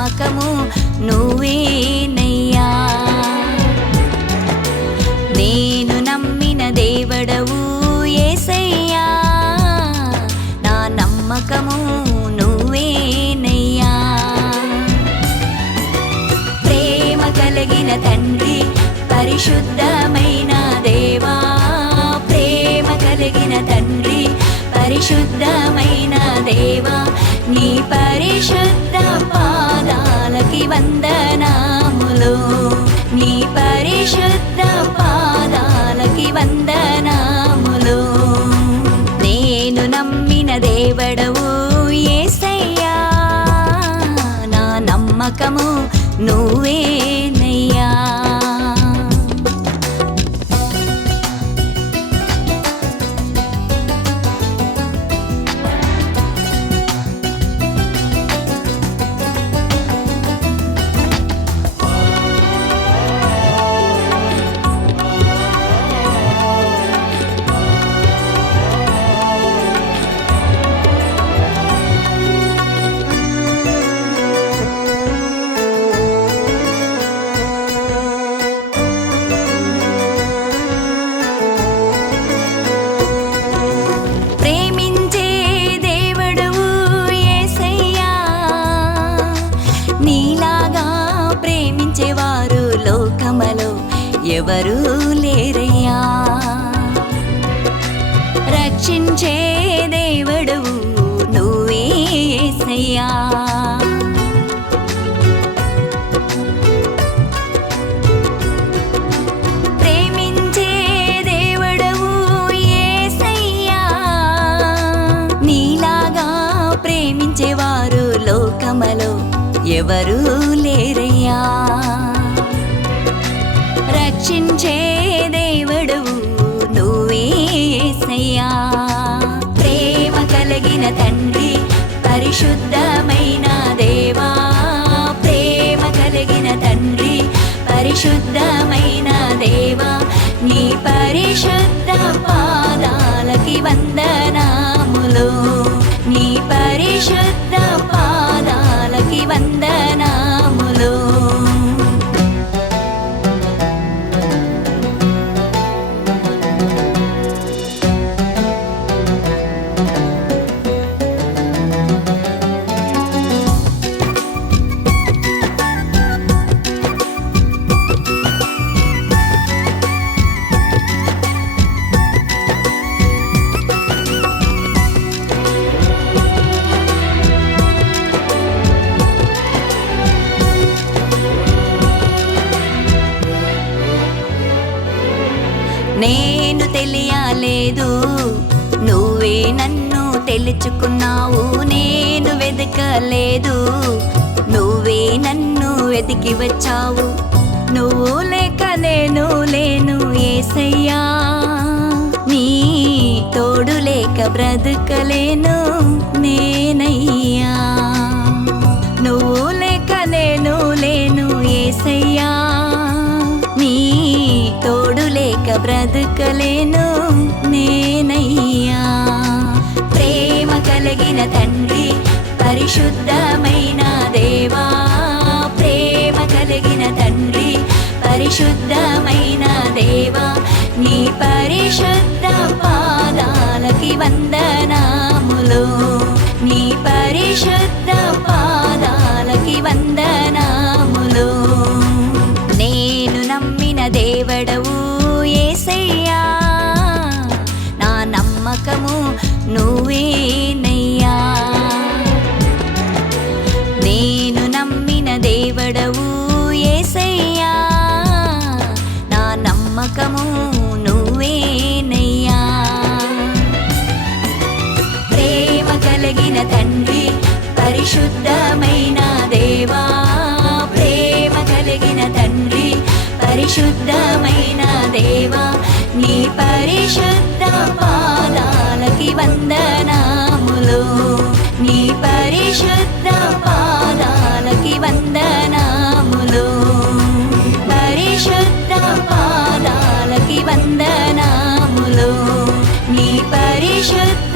నమ్మకము నువ్వేనయ్యా. నేను నమ్మిన దేవుడవు యేసయ్యా, నా నమ్మకము నువ్వేనయ్యా. ప్రేమ కలిగిన తండ్రి పరిశుద్ధమైన దేవా, ప్రేమ కలిగిన తండ్రి పరిశుద్ధమైన దేవా, నీ పరిశుద్ధ పాదాలకి వందనాములు, నీ పరిశుద్ధ పాదాలకి వందనాములు. నేను నమ్మిన దేవుడవు యేసయ్యా, నా నమ్మకము నువ్వేనయ్యా. ప్రేమించేవారు లోకములో ఎవరూ లేరయ్యా. రక్షించే దేవుడవు నువ్వే యేసయ్యా. ప్రేమించే దేవుడవు యేసయ్యా, నీలాగా ప్రేమించేవారు లోకములో ఎవరూ లేరయ్యా. రక్షించే దేవుడవు నువ్వే యేసయ్యా. ప్రేమ కలిగిన తండ్రి పరిశుద్ధమైన దేవా, ప్రేమ కలిగిన తండ్రి పరిశుద్ధమైన దేవా, నీ పరిశుద్ధ పాదాలకి వందనాములు, నీ పరిశుద్ధ పాదాలకి వందనాములు. నేను తెలియలేదు, నువ్వే నన్ను తెలుసుకున్నావు. నేను వెదకలేదు, నువ్వే నన్ను వెతికి వచ్చావు. నువ్వు లేక నేను లేను యేసయ్యా, నీ తోడు లేక బ్రతకలేను నేనయ్యా. నువ్వు లేక నేను లేను యేసయ్యా, నీ తోడు లేక బ్రతకలేను నేనయ్యా. ప్రేమ కలిగిన తండ్రి పరిశుద్ధమైన దేవా, ప్రేమ కలిగిన తండ్రి పరిశుద్ధమైన దేవా, నీ పరిశుద్ధ పాదాలకి వందనాములు, నీ పరిశుద్ధ పాదాలకి వందనాములు. నేను నమ్మిన దేవుడవు యేసయ్యా, నా నమ్మకము నువ్వేనయ్యా. నేను నమ్మిన దేవుడవు యేసయ్యా, నా నమ్మకము నువ్వేనయ్యా. ప్రేమ కలిగిన తండ్రి పరిశుద్ధమైన దేవా, ప్రేమ కలిగిన తండ్రి పరిశుద్ధమైన దేవా, నీ పరిశుద్ధ పాదాలకి వందనాములు, నీ పరిశుద్ధ పాదాలకి వందనాములు, పరిశుద్ధ పాదాలకి వందనాములు, నీ పరిశుద్ధ